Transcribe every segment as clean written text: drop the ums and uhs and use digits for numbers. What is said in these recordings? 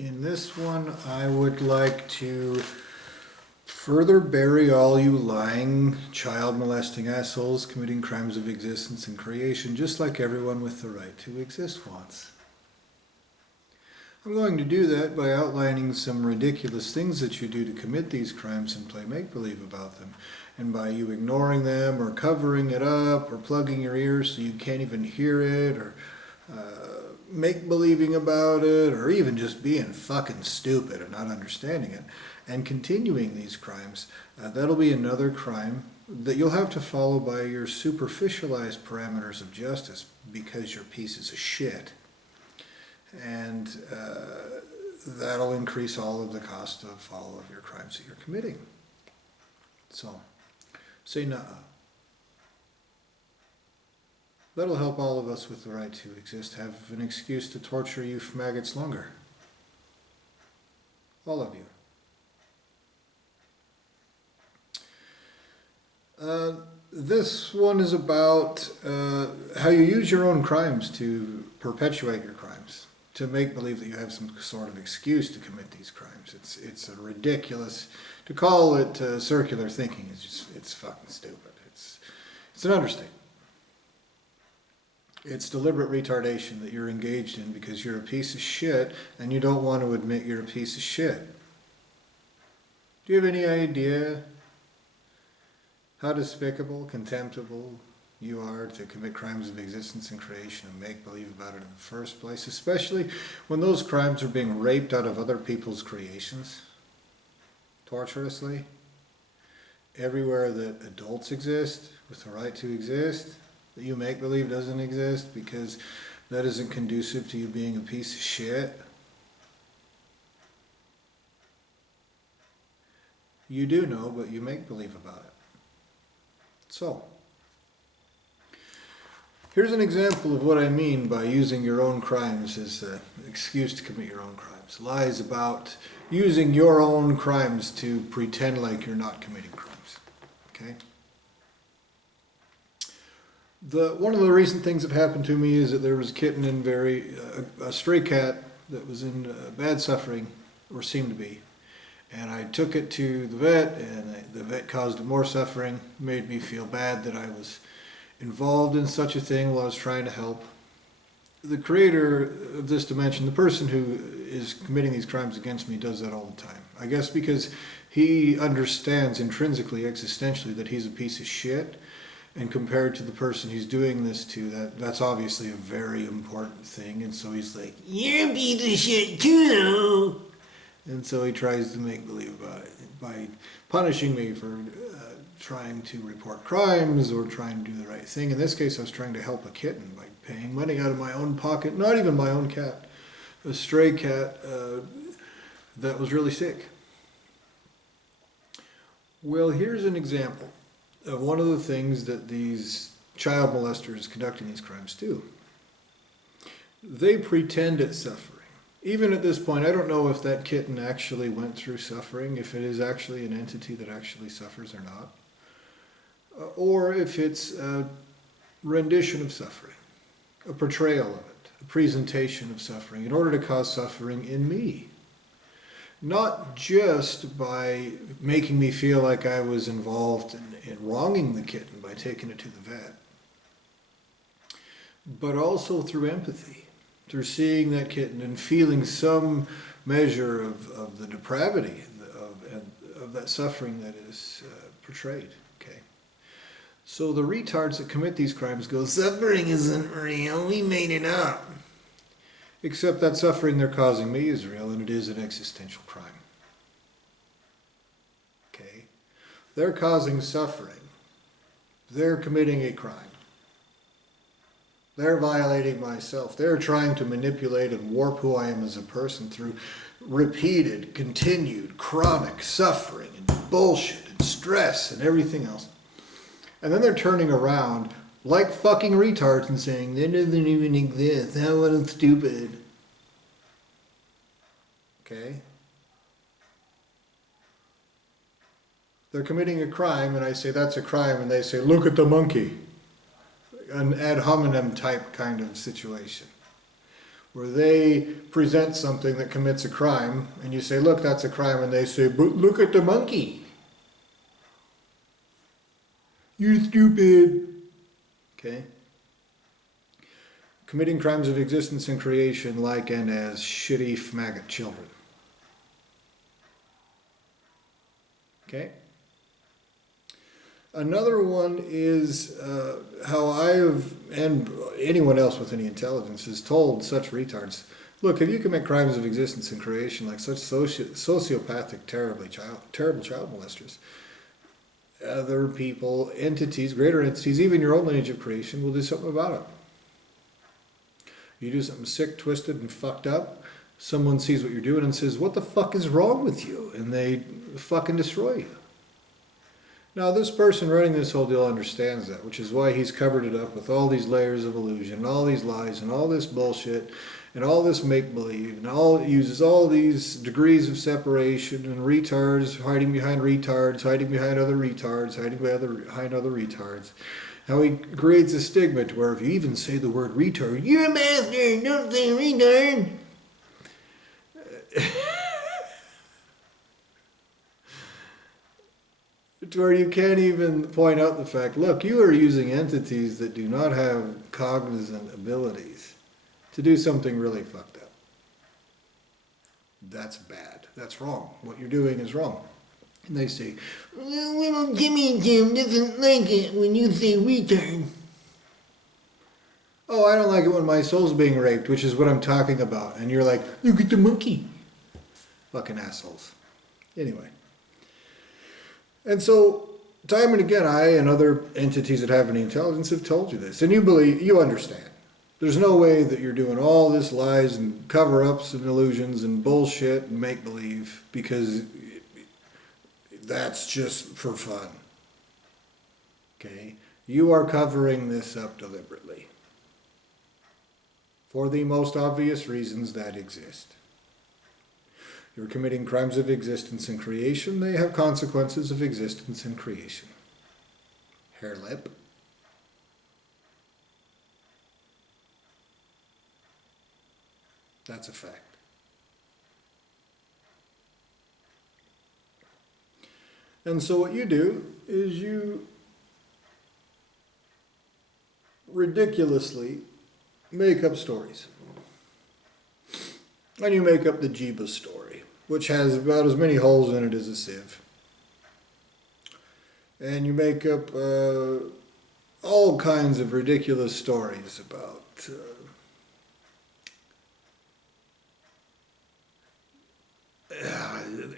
In this one, I would like to further bury all you lying, child molesting assholes committing crimes of existence and creation, just like everyone with the right to exist wants. I'm going to do that by outlining some ridiculous things that you do to commit these crimes and play make-believe about them. And by you ignoring them or covering it up or plugging your ears so you can't even hear it or make-believing about it or even just being fucking stupid and not understanding it and continuing these crimes, that'll be another crime that you'll have to follow by your superficialized parameters of justice because you're pieces of shit. And that'll increase all of the cost of all of your crimes that you're committing. So, say nuh-uh. That'll help all of us with the right to exist have an excuse to torture you maggots longer. All of you. This one is about how you use your own crimes to perpetuate your crimes, to make believe that you have some sort of excuse to commit these crimes. It's a ridiculous, to call it circular thinking is just, it's fucking stupid. It's an understatement. It's deliberate retardation that you're engaged in because you're a piece of shit and you don't want to admit you're a piece of shit. Do you have any idea how despicable, contemptible you are to commit crimes of existence and creation and make believe about it in the first place, especially when those crimes are being raped out of other people's creations, torturously, everywhere that adults exist with the right to exist, that you make believe doesn't exist because that isn't conducive to you being a piece of shit. You do know, but you make believe about it. So, here's an example of what I mean by using your own crimes as an excuse to commit your own crimes. Lies about using your own crimes to pretend like you're not committing crimes. Okay? One of the recent things that happened to me is that there was a kitten in a stray cat that was in bad suffering, or seemed to be. And I took it to the vet, and the vet caused it more suffering, made me feel bad that I was involved in such a thing while I was trying to help. The creator of this dimension, the person who is committing these crimes against me, does that all the time. I guess because he understands intrinsically, existentially, that he's a piece of shit. And compared to the person he's doing this to, that's obviously a very important thing. And so he's like, you're a piece of shit too, though. And so he tries to make believe about it by punishing me for trying to report crimes or trying to do the right thing. In this case, I was trying to help a kitten by paying money out of my own pocket, not even my own cat, a stray cat that was really sick. Well, here's an example of one of the things that these child molesters conducting these crimes do. They pretend it's suffering. Even at this point, I don't know if that kitten actually went through suffering, if it is actually an entity that actually suffers or not, or if it's a rendition of suffering, a portrayal of it, a presentation of suffering, in order to cause suffering in me. Not just by making me feel like I was involved in wronging the kitten by taking it to the vet, but also through empathy, through seeing that kitten and feeling some measure of the depravity of that suffering that is portrayed. Okay, so the retards that commit these crimes go, suffering isn't real, we made it up. Except that suffering they're causing me is real, and it is an existential crime. Okay? They're causing suffering. They're committing a crime. They're violating myself. They're trying to manipulate and warp who I am as a person through repeated, continued, chronic suffering and bullshit and stress and everything else. And then they're turning around like fucking retards and saying, they doesn't even exist, how stupid. Okay? They're committing a crime, and I say, that's a crime, and they say, look at the monkey. An ad hominem type kind of situation. where they present something that commits a crime, and you say, look, that's a crime, and they say, but look at the monkey. You're stupid. Okay? Committing crimes of existence and creation like and as shitty maggot children. Okay? Another one is how I have, and anyone else with any intelligence, has told such retards, look, if you commit crimes of existence and creation like such sociopathic, terrible child molesters, other people, entities, greater entities, even your own lineage of creation, will do something about it. You do something sick, twisted, and fucked up, someone sees what you're doing and says, what the fuck is wrong with you? And they fucking destroy you. Now, this person running this whole deal understands that, which is why he's covered it up with all these layers of illusion, and all these lies, and all this bullshit, and all this make-believe, and uses all these degrees of separation, and retards hiding behind retards, hiding behind other retards, hiding behind other retards. How he creates a stigma to where if you even say the word retard, you're a bastard, don't say retard. To where you can't even point out the fact, look, you are using entities that do not have cognizant abilities to do something really fucked up. That's bad. That's wrong. What you're doing is wrong. And they say, little Jimmy Jim doesn't like it when you say retard. Oh, I don't like it when my soul's being raped, which is what I'm talking about. And you're like, look at the monkey. Fucking assholes. Anyway. And so, time and again, I and other entities that have any intelligence have told you this. And you understand. There's no way that you're doing all this lies and cover-ups and illusions and bullshit and make-believe because that's just for fun. Okay? You are covering this up deliberately. For the most obvious reasons that exist. You're committing crimes of existence and creation. They have consequences of existence and creation. Hair lip. That's a fact. And so what you do is you ridiculously make up stories. And you make up the Jeebus story, which has about as many holes in it as a sieve. And you make up all kinds of ridiculous stories about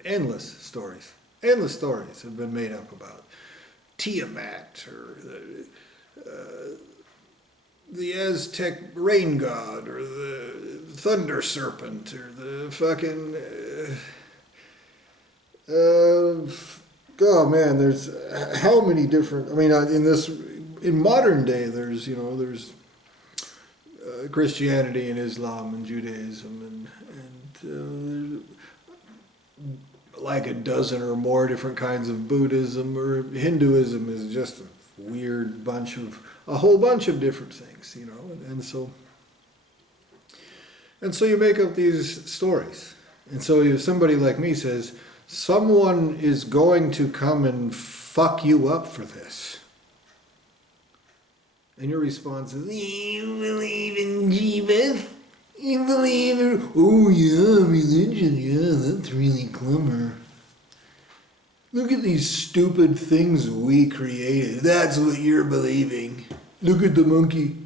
endless stories. Endless stories have been made up about Tiamat or the Aztec rain god or the thunder serpent or the fucking oh man, there's how many different, I mean, in modern day there's Christianity and Islam and Judaism and like a dozen or more different kinds of Buddhism, or Hinduism is just a weird a whole bunch of different things, and so you make up these stories. And so if somebody like me says, someone is going to come and fuck you up for this. And your response is, you believe in Jesus? You believe in, oh yeah, religion, yeah, that's really clever. Look at these stupid things we created. That's what you're believing. Look at the monkey.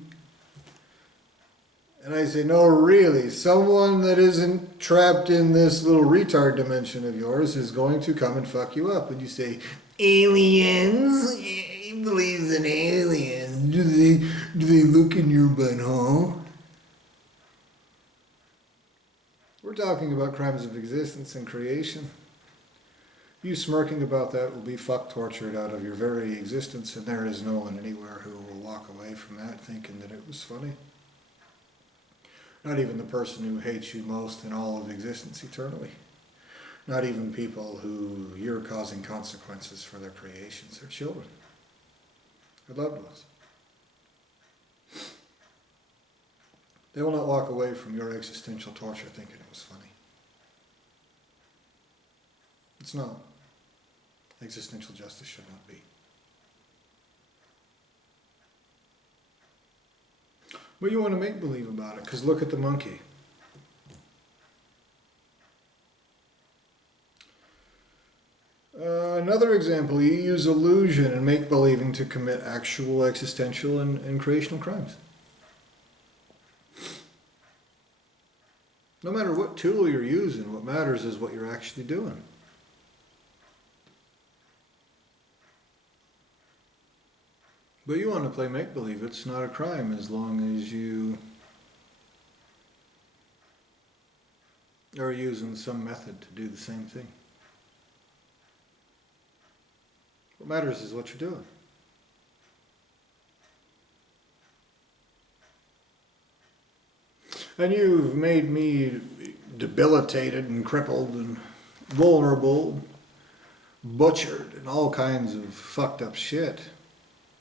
And I say, no, really, someone that isn't trapped in this little retard dimension of yours is going to come and fuck you up. And you say, aliens? He believes in aliens. Do they look in your butthole? We're talking about crimes of existence and creation. You smirking about that will be fuck tortured out of your very existence, and there is no one anywhere who will walk away from that thinking that it was funny. Not even the person who hates you most in all of existence eternally. Not even people who you're causing consequences for their creations, their children, their loved ones. They will not walk away from your existential torture thinking it was funny. It's not. Existential justice should not be. But you want to make believe about it, because look at the monkey. Another example, you use illusion and make believing to commit actual existential and creational crimes. No matter what tool you're using, what matters is what you're actually doing. But you want to play make-believe. It's not a crime as long as you are using some method to do the same thing. What matters is what you're doing. And you've made me debilitated and crippled and vulnerable, butchered, and all kinds of fucked up shit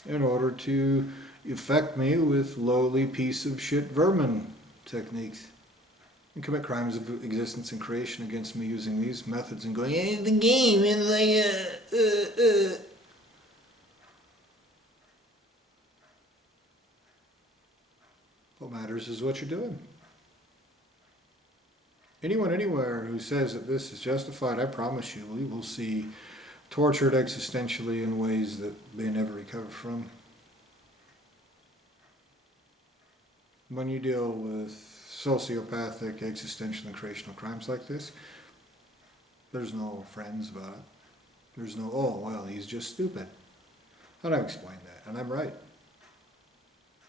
in order to affect me with lowly piece of shit vermin techniques and commit crimes of existence and creation against me using these methods and going, hey, the game is like What matters is what you're doing. Anyone anywhere who says that this is justified, I promise you, we will see tortured existentially in ways that they never recover from. When you deal with sociopathic, existential, and creational crimes like this, there's no friends about it. There's no, oh, well, he's just stupid. And I've explained that, and I'm right.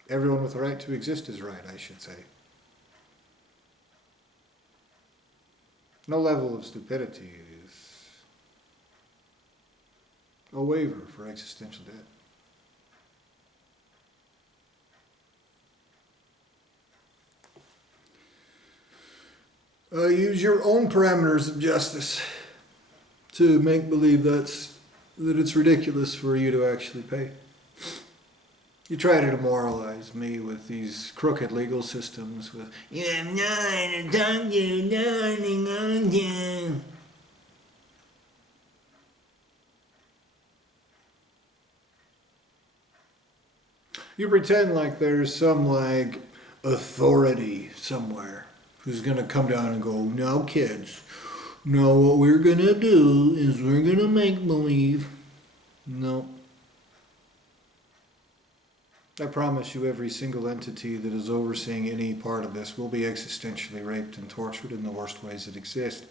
Everyone with the right to exist is right, I should say. No level of stupidity is a waiver for existential debt. Use your own parameters of justice to make believe that it's ridiculous for you to actually pay. You try to demoralize me with these crooked legal systems with, you have nothing to talk to, nothing on you. You pretend like there's some like authority somewhere who's going to come down and go, now kids, no, what we're going to do is we're going to make believe. No. I promise you every single entity that is overseeing any part of this will be existentially raped and tortured in the worst ways that exist.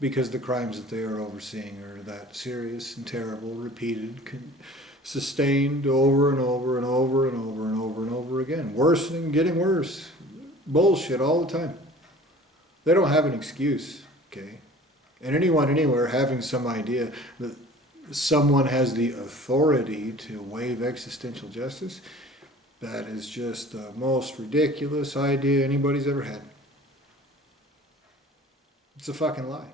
Because the crimes that they are overseeing are that serious and terrible, repeated, sustained over and over and over and over and over and over again. Worsening, getting worse. Bullshit all the time. They don't have an excuse, okay? And anyone anywhere having some idea that someone has the authority to waive existential justice, that is just the most ridiculous idea anybody's ever had. It's a fucking lie.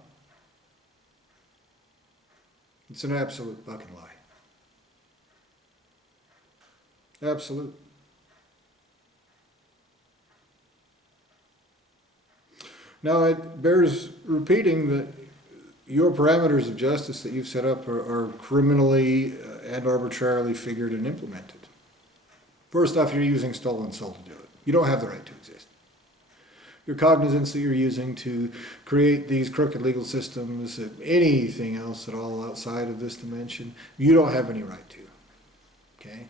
It's an absolute fucking lie. Absolute. Now it bears repeating that your parameters of justice that you've set up are criminally and arbitrarily figured and implemented. First off, you're using stolen soul to do it. You don't have the right to exist. Your cognizance that you're using to create these crooked legal systems, anything else at all outside of this dimension, you don't have any right to. Okay?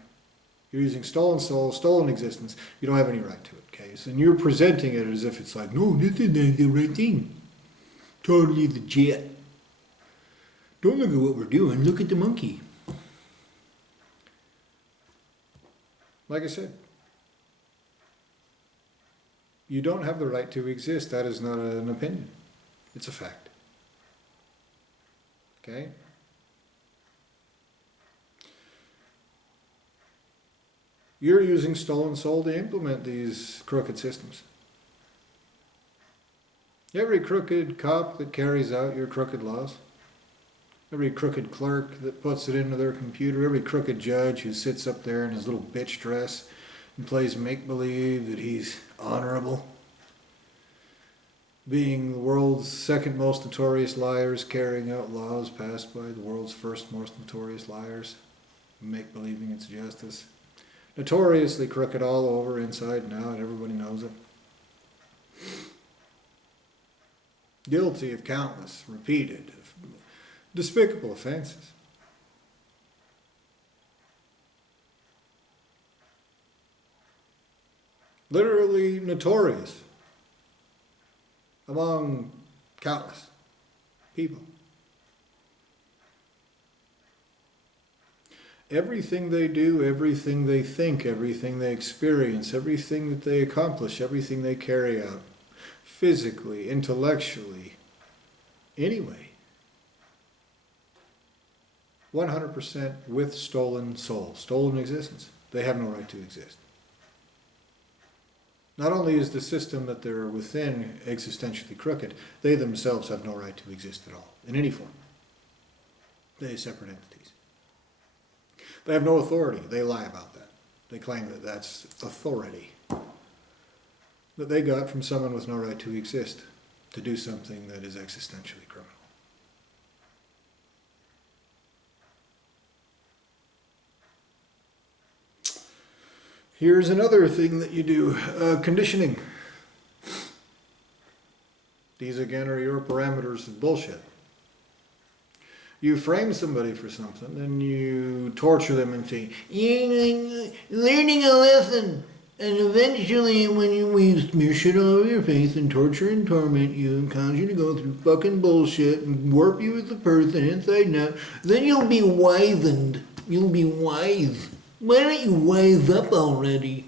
You're using stolen soul, stolen existence, you don't have any right to it. Okay? So, and you're presenting it as if it's like, no, this is the right thing. Totally legit. Don't look at what we're doing, look at the monkey. Like I said, you don't have the right to exist. That is not an opinion. It's a fact. Okay? You're using stolen soul to implement these crooked systems. Every crooked cop that carries out your crooked laws, every crooked clerk that puts it into their computer, every crooked judge who sits up there in his little bitch dress and plays make-believe that he's honorable. Being the world's second most notorious liars, carrying out laws passed by the world's first most notorious liars, make-believing it's justice. Notoriously crooked all over, inside and out, everybody knows it. Guilty of countless, repeated, despicable offenses. Literally notorious among countless people. Everything they do, everything they think, everything they experience, everything that they accomplish, everything they carry out, physically, intellectually, anyway, 100% with stolen soul, stolen existence. They have no right to exist. Not only is the system that they're within existentially crooked, they themselves have no right to exist at all, in any form. They are separate entities. They have no authority. They lie about that. They claim that that's authority that they got from someone with no right to exist, to do something that is existentially criminal. Here's another thing that you do, conditioning. These again are your parameters of bullshit. You frame somebody for something, and you torture them and say, "You're learning a lesson." And eventually, when we smear shit all over your face and torture and torment you and cause you to go through fucking bullshit and warp you as a person inside and out, then you'll be wizened. You'll be wise. Why don't you wise up already?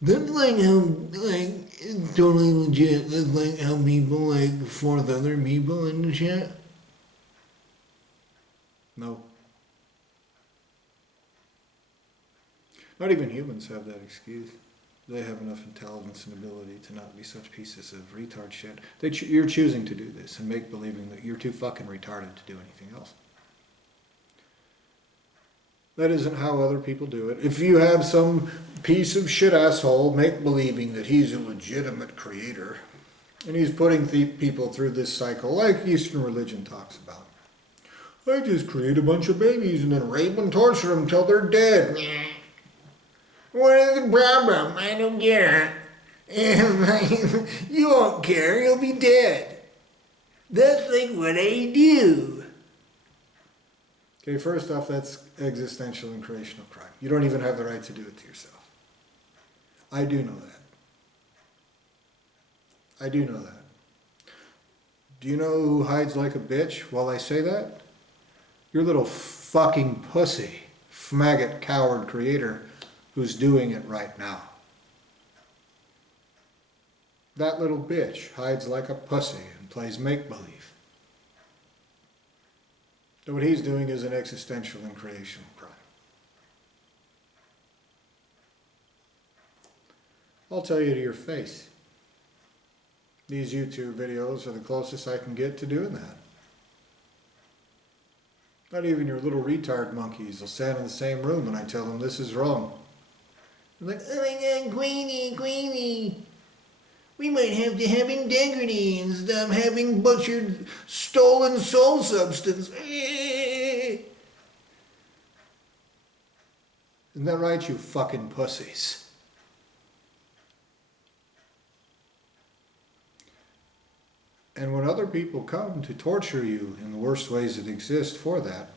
That's like how, it's totally legit. That's like how people, force other people into shit. No. Not even humans have that excuse. They have enough intelligence and ability to not be such pieces of retard shit. You're choosing to do this and make believing that you're too fucking retarded to do anything else. That isn't how other people do it. If you have some piece of shit asshole make believing that he's a legitimate creator, and he's putting people through this cycle like Eastern religion talks about. I just create a bunch of babies and then rape and torture them until they're dead. What is the problem? I don't care. You won't care, you'll be dead. That's like what I do. Okay, first off, that's existential and creational crime. You don't even have the right to do it to yourself. I do know that. I do know that. Do you know who hides like a bitch while I say that? Your little fucking pussy, maggot coward creator who's doing it right now. That little bitch hides like a pussy and plays make-believe. So what he's doing is an existential and creational crime. I'll tell you to your face. These YouTube videos are the closest I can get to doing that. Not even your little retard monkeys will stand in the same room when I tell them this is wrong. They're like, "Oh my God, Queenie. We might have to have integrity and stop having butchered, stolen soul substance." Isn't that right, you fucking pussies? And when other people come to torture you in the worst ways that exist for that,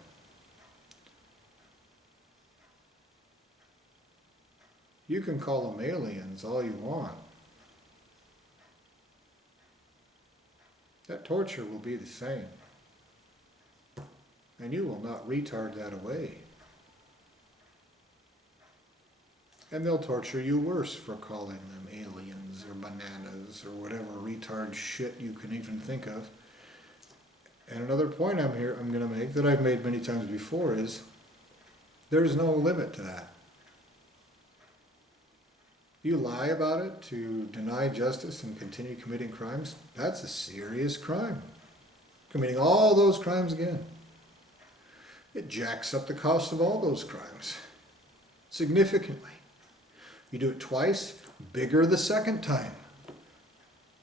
you can call them aliens all you want. That torture will be the same. And you will not retard that away. And they'll torture you worse for calling them aliens or bananas or whatever retard shit you can even think of. And another point I'm going to make that I've made many times before is there's no limit to that. You lie about it to deny justice and continue committing crimes, that's a serious crime. Committing all those crimes again. It jacks up the cost of all those crimes significantly. You do it twice, bigger the second time.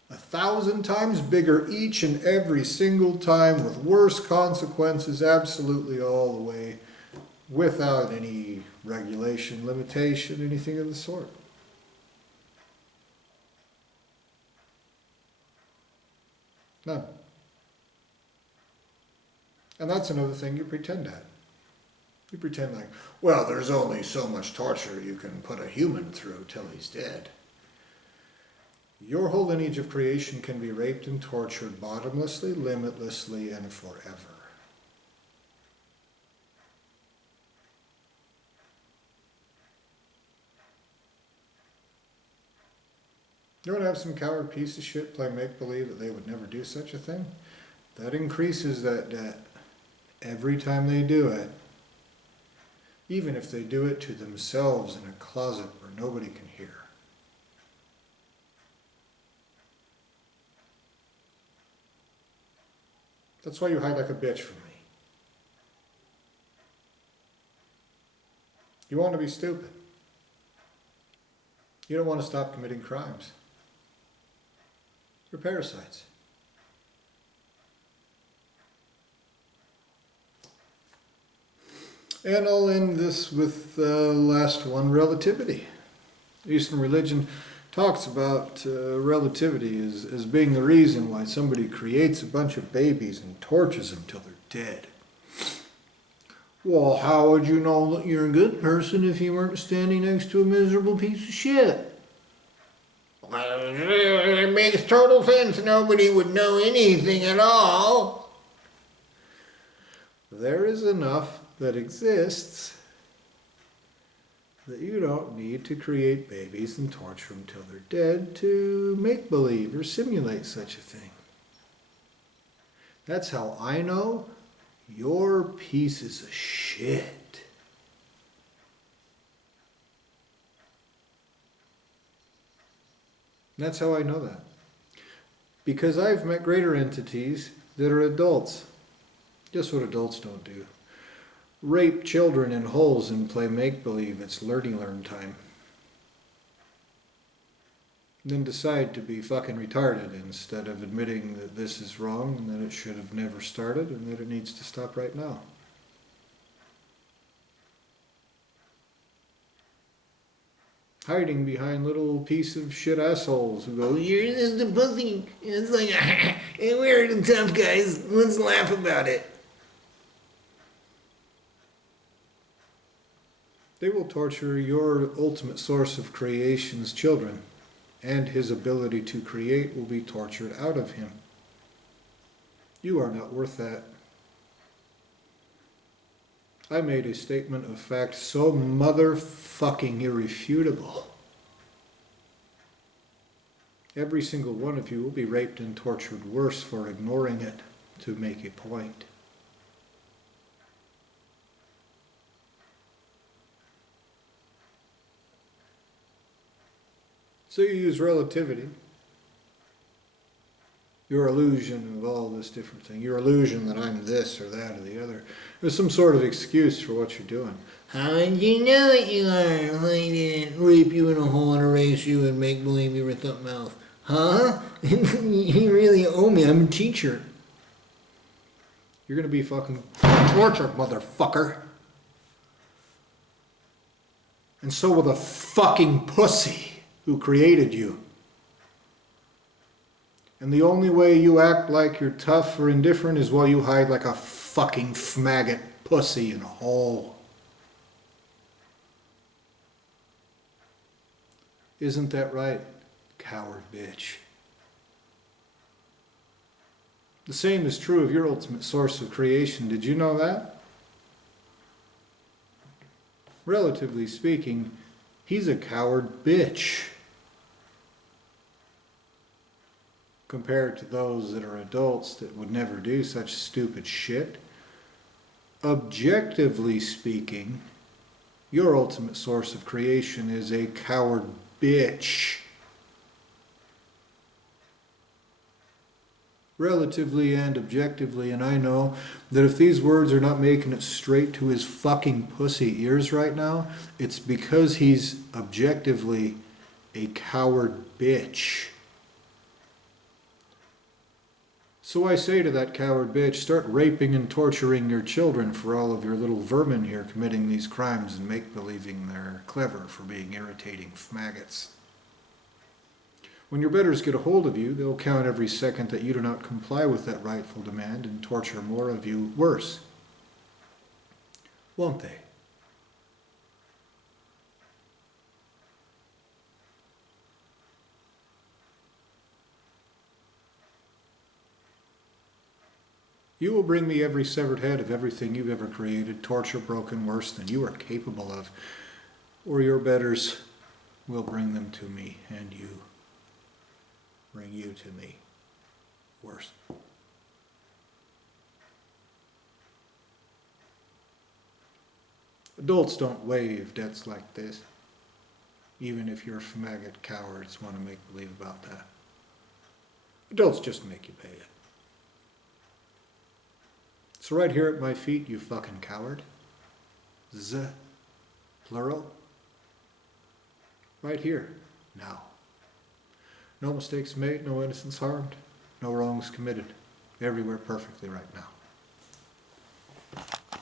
1,000 times bigger each and every single time with worse consequences absolutely all the way without any regulation, limitation, anything of the sort. None. And that's another thing you pretend at. You pretend like, well, there's only so much torture you can put a human through till he's dead. Your whole lineage of creation can be raped and tortured bottomlessly, limitlessly, and forever. You want to have some coward piece of shit play make-believe that they would never do such a thing? That increases that debt every time they do it. Even if they do it to themselves in a closet where nobody can hear. That's why you hide like a bitch from me. You want to be stupid. You don't want to stop committing crimes. You're parasites. And I'll end this with the last one, relativity. Eastern religion talks about relativity as being the reason why somebody creates a bunch of babies and tortures them till they're dead. Well, how would you know that you're a good person if you weren't standing next to a miserable piece of shit? Well, it makes total sense. Nobody would know anything at all. There is enough that exists that you don't need to create babies and torture them till they're dead to make believe or simulate such a thing. That's how I know you're pieces of shit. That's how I know that. Because I've met greater entities that are adults. Guess what adults don't do? Rape children in holes and play make-believe. It's learn time. Then decide to be fucking retarded instead of admitting that this is wrong and that it should have never started and that it needs to stop right now. Hiding behind little piece of shit assholes who go, "You're just a pussy." It's like, hey, we're the tough guys. Let's laugh about it. They will torture your ultimate source of creation's children, and his ability to create will be tortured out of him. You are not worth that. I made a statement of fact so motherfucking irrefutable. Every single one of you will be raped and tortured worse for ignoring it to make a point. So you use relativity, your illusion of all this different thing, your illusion that I'm this or that or the other. There's some sort of excuse for what you're doing. How did you know that you are? I didn't rape you in a hole and erase you and make believe you were something else. Huh? You really owe me. I'm a teacher. You're gonna be fucking tortured, motherfucker. And so will the fucking pussy who created you. And the only way you act like you're tough or indifferent is while you hide like a fucking maggot pussy in a hole. Isn't that right, coward bitch? The same is true of your ultimate source of creation. Did you know that? Relatively speaking, he's a coward bitch. Compared to those that are adults that would never do such stupid shit. Objectively speaking, your ultimate source of creation is a coward bitch. relatively and objectively, and I know that if these words are not making it straight to his fucking pussy ears right now, it's because he's objectively a coward bitch. So I say to that coward bitch, start raping and torturing your children for all of your little vermin here committing these crimes and make-believing they're clever for being irritating maggots. When your betters get a hold of you, they'll count every second that you do not comply with that rightful demand and torture more of you worse. Won't they? You will bring me every severed head of everything you've ever created, torture broken worse than you are capable of, or your betters will bring them to me, and you bring you to me worse. Adults don't waive debts like this, even if your maggot cowards want to make believe about that. Adults just make you pay it. So right here at my feet, you fucking coward. Z, plural. Right here, now. No mistakes made, no innocents harmed, no wrongs committed. Everywhere perfectly right now.